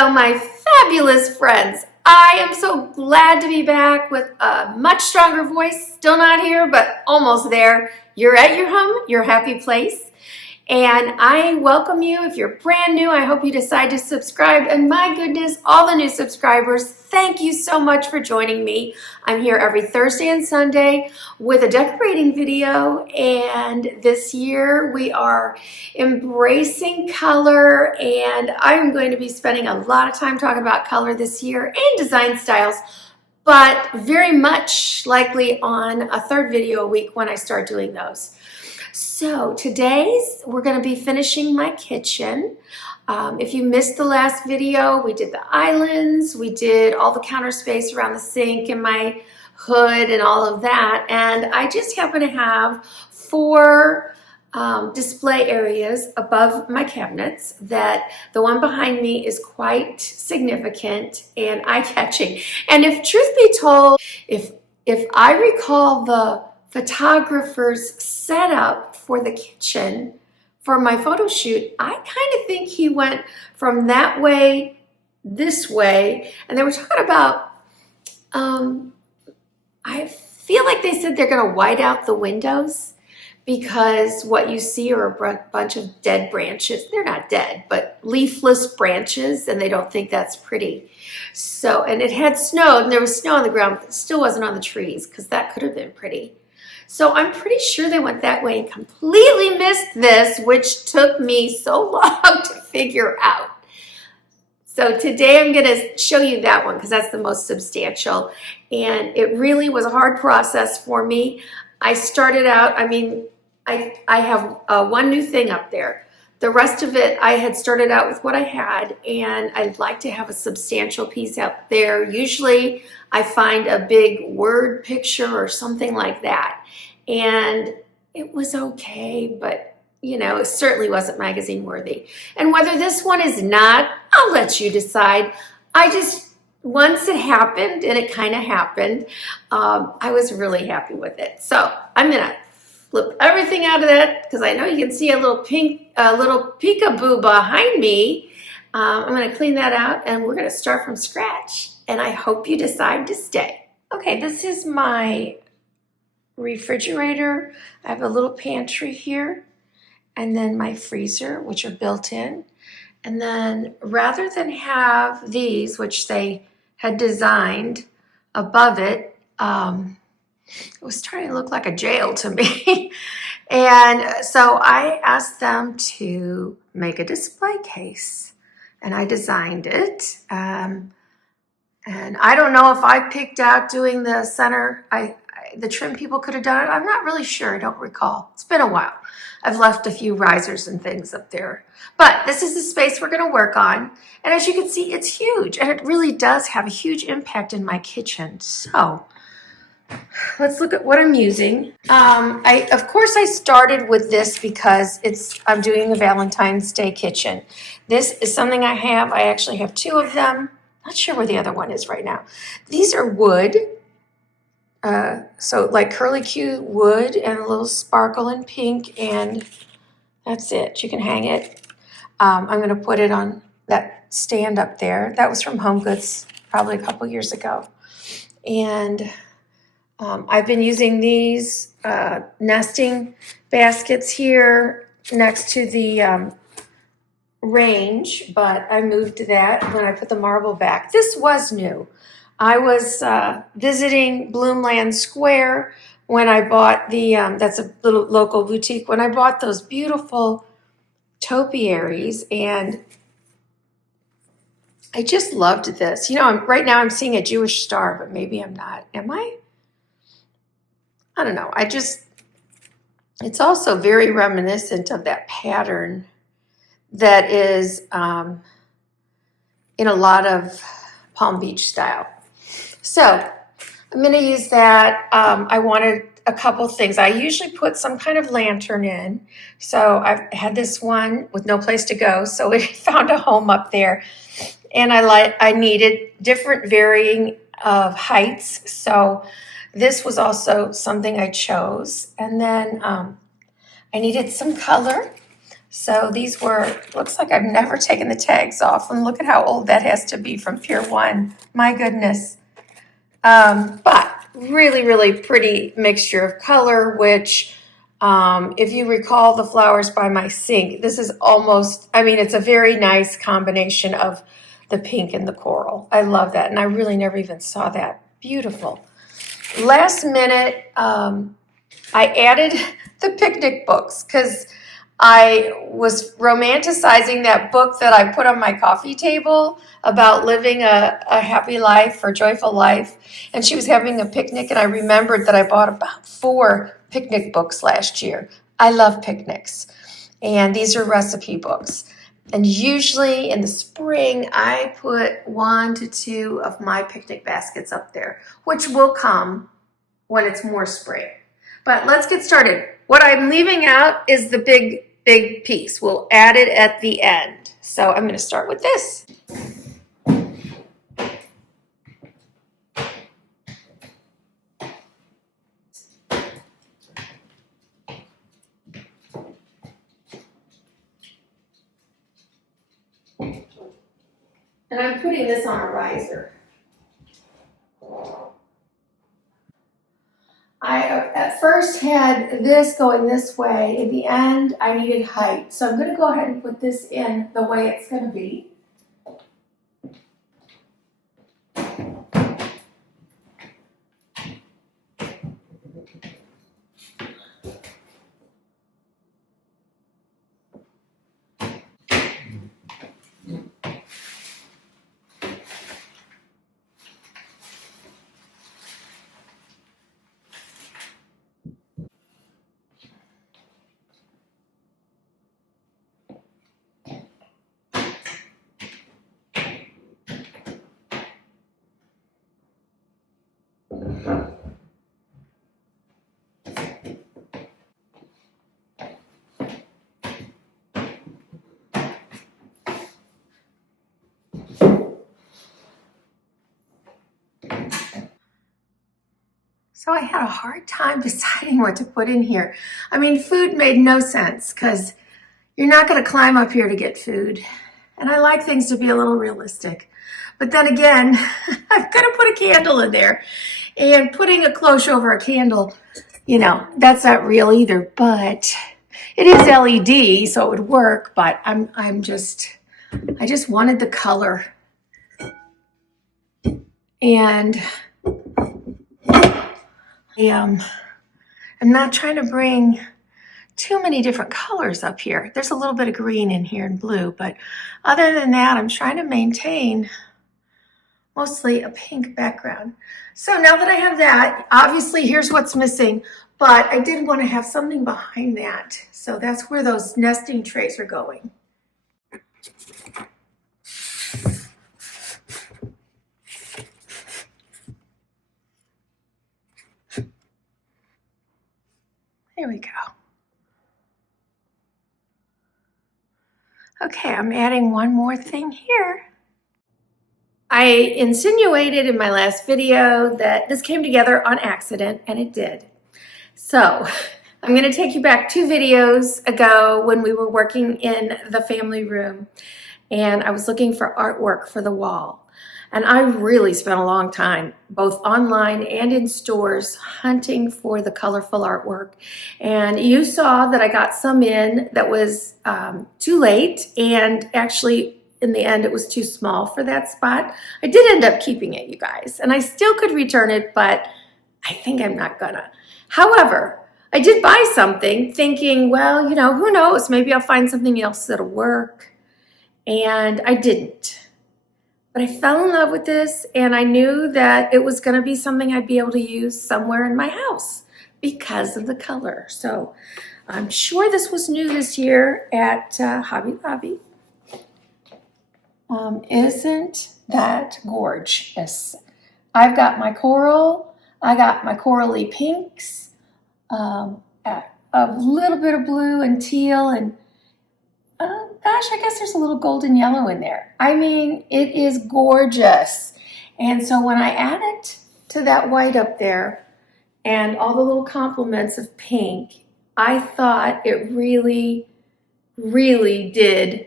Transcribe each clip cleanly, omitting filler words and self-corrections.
Hello, my fabulous friends. I am so glad to be back with a much stronger voice. Still not here, but almost there. You're at your home, your happy place. And I welcome you. If you're brand new, I hope you decide to subscribe. And my goodness, all the new subscribers, thank you so much for joining me. I'm here every Thursday and Sunday with a decorating video. And this year we are embracing color. And I'm going to be spending a lot of time talking about color this year and design styles, but very much likely on a third video a week when I start doing those. So today's, we're going to be finishing my kitchen. If you missed the last video, we did the islands, we did all the counter space around the sink and my hood and all of that. And I just happen to have 4 display areas above my cabinets that the one behind me is quite significant and eye-catching. And if truth be told, if I recall the photographer's setup for the kitchen for my photo shoot, I kind of think he went from that way this way, and they were talking about I feel like they said they're going to white out the windows because what you see are a bunch of dead branches. They're not dead, but leafless branches, and they don't think that's pretty. So, and it had snowed, and there was snow on the ground, but it still wasn't on the trees because that could have been pretty. So I'm pretty sure they went that way and completely missed this, which took me so long to figure out. So today I'm going to show you that one because that's the most substantial. And it really was a hard process for me. I started out, I have one new thing up there. The rest of it, I had started out with what I had, and I'd like to have a substantial piece out there. Usually I find a big word picture or something like that. And it was okay, but you know, it certainly wasn't magazine worthy. And whether this one is not, I'll let you decide. Once it happened, and it kind of happened, I was really happy with it. So I'm gonna flip everything out of that because I know you can see a little peekaboo behind me. I'm gonna clean that out and we're gonna start from scratch. And I hope you decide to stay. Okay, this is my refrigerator. I have a little pantry here, and then my freezer, which are built in. And then rather than have these, which they had designed above it, it was starting to look like a jail to me. And so I asked them to make a display case, and I designed it. And I don't know if I picked out doing the center. The trim people could have done it. I'm not really sure. I don't recall. It's been a while. I've left a few risers and things up there. But this is the space we're going to work on. And as you can see, it's huge. And it really does have a huge impact in my kitchen. So let's look at what I'm using. Of course, I started with this because I'm doing a Valentine's Day kitchen. This is something I have. I actually have 2 of them. Not sure where the other one is right now. These are wood. So like curlicue wood and a little sparkle in pink, and that's it. You can hang it. I'm going to put it on that stand up there. That was from Home Goods probably a couple years ago. And I've been using these nesting baskets here next to the range, but I moved that when I put the marble back. This was new. I was visiting Bloomland Square when I bought that's a little local boutique, when I bought those beautiful topiaries, and I just loved this. You know, right now I'm seeing a Jewish star, but maybe I'm not. Am I? I don't know. It's also very reminiscent of that pattern that is in a lot of Palm Beach style. So I'm going to use that. I wanted a couple things. I usually put some kind of lantern in. So I've had this one with no place to go, so it found a home up there. And I needed different varying of heights. So this was also something I chose. And then I needed some color. So these were, looks like I've never taken the tags off, and look at how old that has to be from Pier 1. My goodness. But really, really pretty mixture of color, which if you recall the flowers by my sink, this is almost, I mean, it's a very nice combination of the pink and the coral. I love that, and I really never even saw that. Beautiful. Last minute, I added the picnic books because I was romanticizing that book that I put on my coffee table about living a happy life or joyful life. And she was having a picnic, and I remembered that I bought about 4 picnic books last year. I love picnics. And these are recipe books. And usually in the spring, I put 1 to 2 of my picnic baskets up there, which will come when it's more spring. But let's get started. What I'm leaving out is the big piece. We'll add it at the end. So I'm going to start with this. And I'm putting this on a riser. I at first had this going this way. In the end, I needed height. So I'm going to go ahead and put this in the way it's going to be. So I had a hard time deciding what to put in here. I mean, food made no sense because you're not going to climb up here to get food. And I like things to be a little realistic. But then again, I've got to put a candle in there. And putting a cloche over a candle, you know, that's not real either. But it is LED, so it would work. But I just wanted the color. And I'm not trying to bring too many different colors up here. There's a little bit of green in here and blue, but other than that, I'm trying to maintain mostly a pink background. So now that I have that, obviously here's what's missing, but I did want to have something behind that. So that's where those nesting trays are going. There we go. Okay, I'm adding one more thing here. I insinuated in my last video that this came together on accident, and it did. So I'm going to take you back 2 videos ago when we were working in the family room, and I was looking for artwork for the wall. And I really spent a long time, both online and in stores, hunting for the colorful artwork. And you saw that I got some in that was too late, and actually in the end it was too small for that spot. I did end up keeping it, you guys, and I still could return it, but I think I'm not gonna. However, I did buy something thinking, well, you know, who knows, maybe I'll find something else that'll work. And I didn't. But I fell in love with this, and I knew that it was going to be something I'd be able to use somewhere in my house because of the color. So I'm sure this was new this year at Hobby Lobby. Isn't that gorgeous? I've got my coral. I got my corally pinks, a little bit of blue and teal, and gosh, I guess there's a little golden yellow in there. I mean, it is gorgeous. And so when I add it to that white up there and all the little complements of pink, I thought it really really did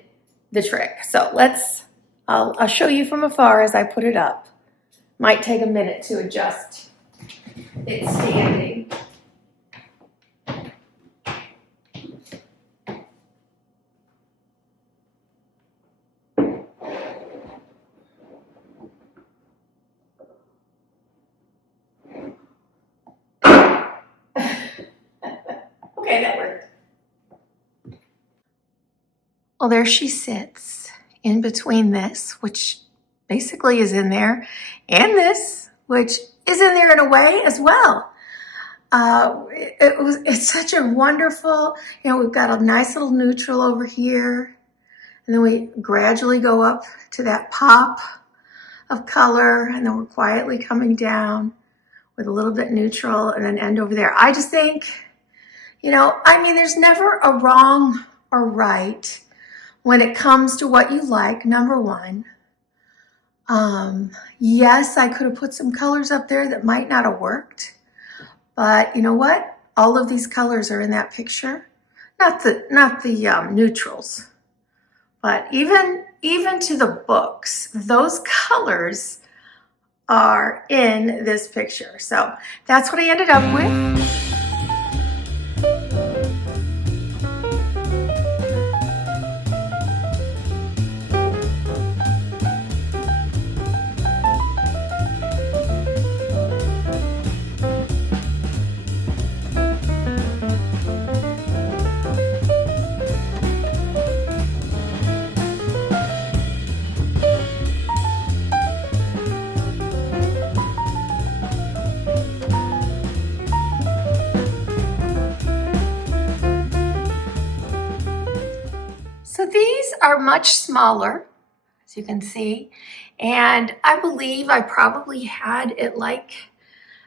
the trick. So I'll show you from afar as I put it up. Might take a minute to adjust it standing. Okay, that worked. Well, there she sits in between this, which basically is in there, and this, which is in there in a way as well. It's such a wonderful, we've got a nice little neutral over here, and then we gradually go up to that pop of color, and then we're quietly coming down with a little bit neutral and then end over there. I just think, there's never a wrong or right when it comes to what you like, number one. Yes, I could have put some colors up there that might not have worked, but you know what? All of these colors are in that picture. Not the neutrals, but even to the books, those colors are in this picture. So that's what I ended up with. So these are much smaller, as you can see, and I believe I probably had it like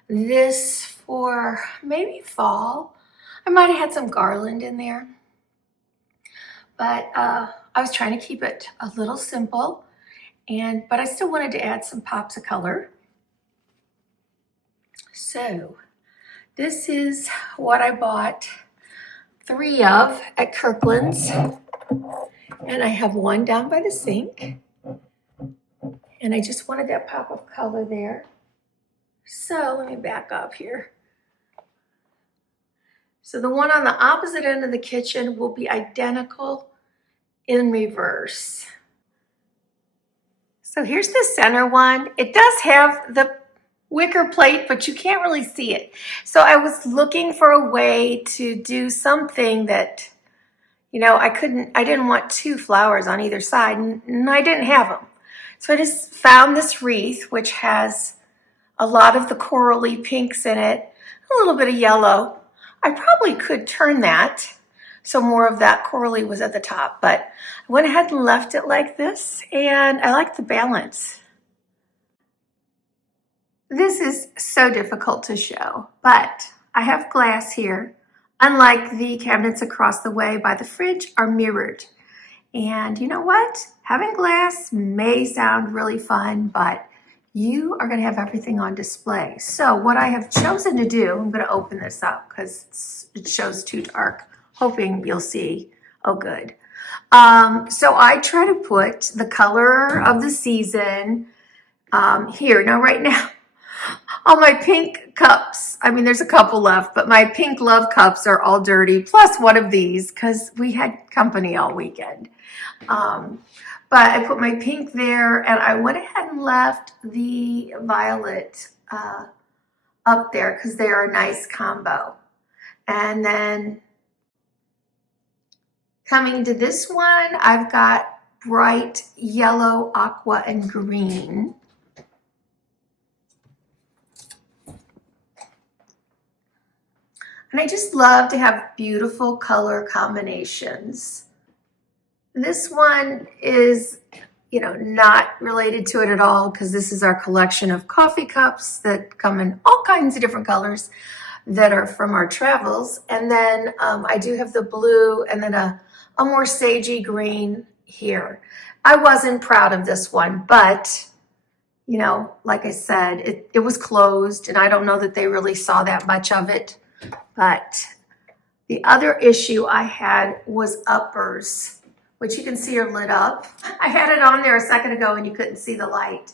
this for maybe fall. I might have had some garland in there, but I was trying to keep it a little simple, but I still wanted to add some pops of color. So this is what I bought 3 of at Kirklands. And I have one down by the sink. And I just wanted that pop of color there. So let me back up here. So the one on the opposite end of the kitchen will be identical in reverse. So here's the center one. It does have the wicker plate, but you can't really see it. So I was looking for a way to do something that, I didn't want 2 flowers on either side, and I didn't have them. So I just found this wreath, which has a lot of the corally pinks in it, a little bit of yellow. I probably could turn that so more of that corally was at the top, but I went ahead and left it like this, and I like the balance. This is so difficult to show, but I have glass here. Unlike the cabinets across the way by the fridge are mirrored. And you know what? Having glass may sound really fun, but you are going to have everything on display. So what I have chosen to do, I'm going to open this up because it shows too dark, hoping you'll see. Oh, good. So I try to put the color of the season here. Now, right now, all my pink cups, there's a couple left, but my pink love cups are all dirty, plus one of these because we had company all weekend. But I put my pink there, and I went ahead and left the violet up there because they're a nice combo. And then coming to this one, I've got bright yellow, aqua, and green. And I just love to have beautiful color combinations. This one is, not related to it at all because this is our collection of coffee cups that come in all kinds of different colors that are from our travels. And then I do have the blue and then a more sagey green here. I wasn't proud of this one, but, like I said, it was closed, and I don't know that they really saw that much of it. But The other issue I had was uppers, which you can see are lit up. I had it on there a second ago and you couldn't see the light.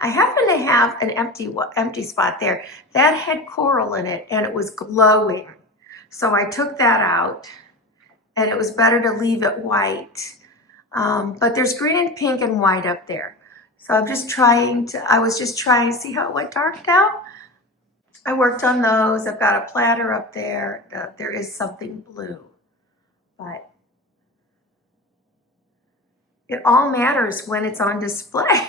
I happen to have an empty spot there. That had coral in it and it was glowing. So I took that out and it was better to leave it white. But there's green and pink and white up there. So I was just trying to see how it went dark now. I worked on those. I've got a platter up there. There is something blue, but it all matters when it's on display.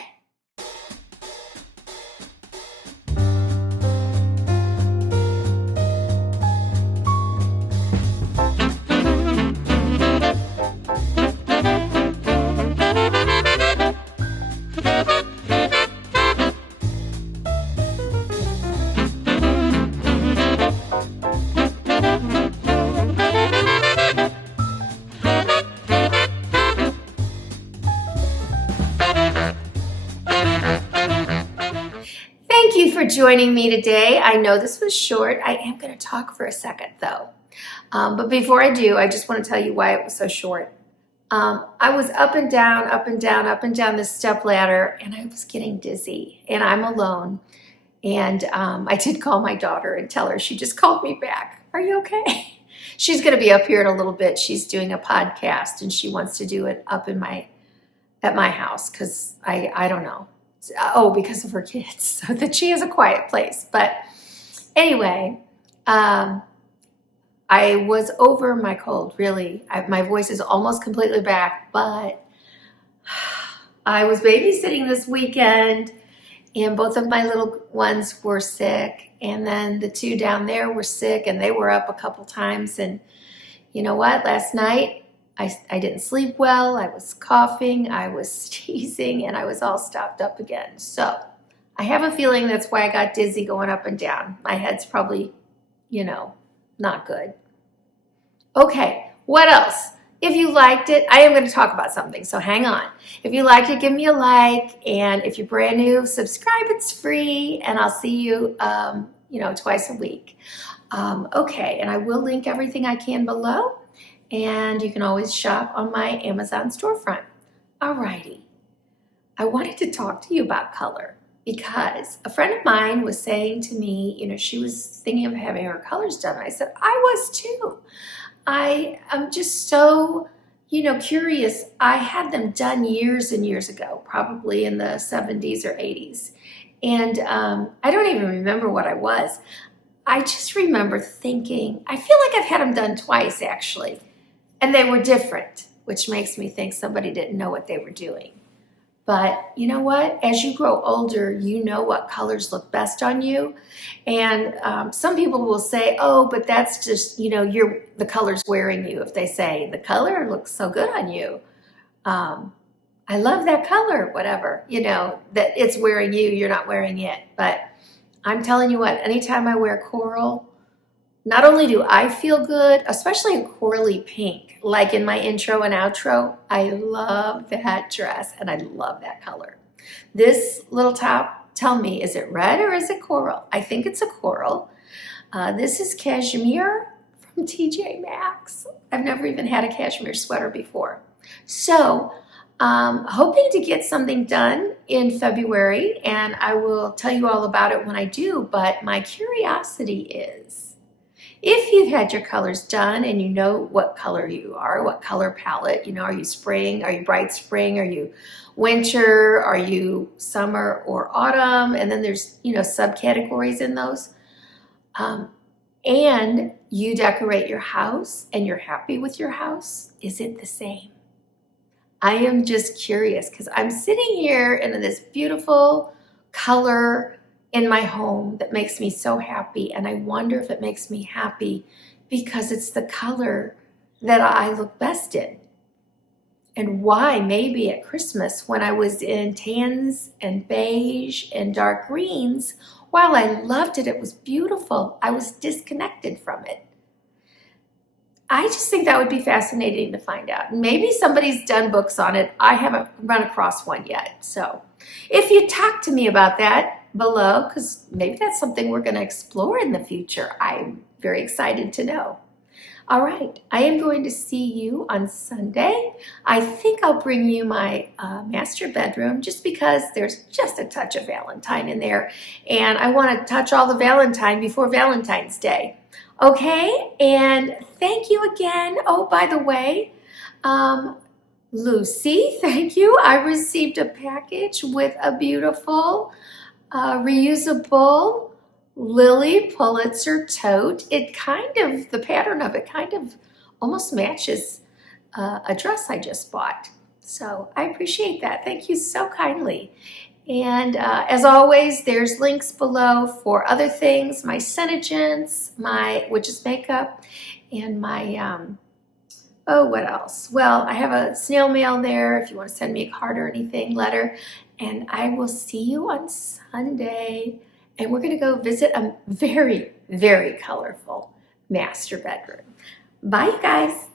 Thank you for joining me today. I know this was short. I am going to talk for a second though. But before I do, I just want to tell you why it was so short. I was up and down, up and down, up and down this step ladder, and I was getting dizzy, and I'm alone. And I did call my daughter and tell her. She just called me back. Are you okay? She's going to be up here in a little bit. She's doing a podcast, and she wants to do it up at my house because I don't know. Oh, because of her kids, so that she has a quiet place. But anyway, I was over my cold, really. My voice is almost completely back, but I was babysitting this weekend, and both of my little ones were sick, and then the two down there were sick, and they were up a couple times. And you know what? Last night, I didn't sleep well. I was coughing, I was sneezing, and I was all stopped up again. So I have a feeling that's why I got dizzy going up and down. My head's probably, not good. Okay, what else? If you liked it, I am going to talk about something, so hang on. If you liked it, give me a like, and if you're brand new, subscribe. It's free, and I'll see you, twice a week. Okay, and I will link everything I can below. And you can always shop on my Amazon storefront. Alrighty. I wanted to talk to you about color because a friend of mine was saying to me, she was thinking of having her colors done. I said, I was too. I am just so, curious. I had them done years and years ago, probably in the 70s or 80s. And I don't even remember what I was. I just remember thinking, I feel like I've had them done twice actually. And they were different, which makes me think somebody didn't know what they were doing. But you know what? As you grow older, you know what colors look best on you. And some people will say, oh, but that's just, the color's wearing you. If they say, the color looks so good on you. I love that color, whatever, that it's wearing you, you're not wearing it. But I'm telling you what, anytime I wear coral, not only do I feel good, especially in corally pink, like in my intro and outro, I love that dress and I love that color. This little top, tell me, is it red or is it coral? I think it's a coral. This is Cashmere from TJ Maxx. I've never even had a cashmere sweater before. So, hoping to get something done in February, and I will tell you all about it when I do, but my curiosity is, if you've had your colors done and you know what color you are, what color palette, are you spring, are you bright spring, are you winter, are you summer or autumn, and then there's, subcategories in those, and you decorate your house and you're happy with your house, is it the same? I am just curious because I'm sitting here in this beautiful color in my home that makes me so happy, and I wonder if it makes me happy because it's the color that I look best in. And why maybe at Christmas when I was in tans and beige and dark greens, while I loved it, it was beautiful, I was disconnected from it. I just think that would be fascinating to find out. Maybe somebody's done books on it. I haven't run across one yet. So if you talk to me about that below, because maybe that's something we're going to explore in the future, I'm very excited to know. All right, I am going to see you on Sunday. I think I'll bring you my master bedroom just because there's just a touch of Valentine in there. And I want to touch all the Valentine before Valentine's Day. Okay, and thank you again. Oh, by the way, Lucy, thank you. I received a package with a beautiful reusable Lily Pulitzer tote. The pattern of it kind of almost matches a dress I just bought. So I appreciate that. Thank you so kindly. And as always, there's links below for other things, my Senegence, which is makeup, and my, oh, what else? Well, I have a snail mail there if you want to send me a card or anything, letter. And I will see you on Sunday. And we're going to go visit a very, very colorful master bedroom. Bye, you guys.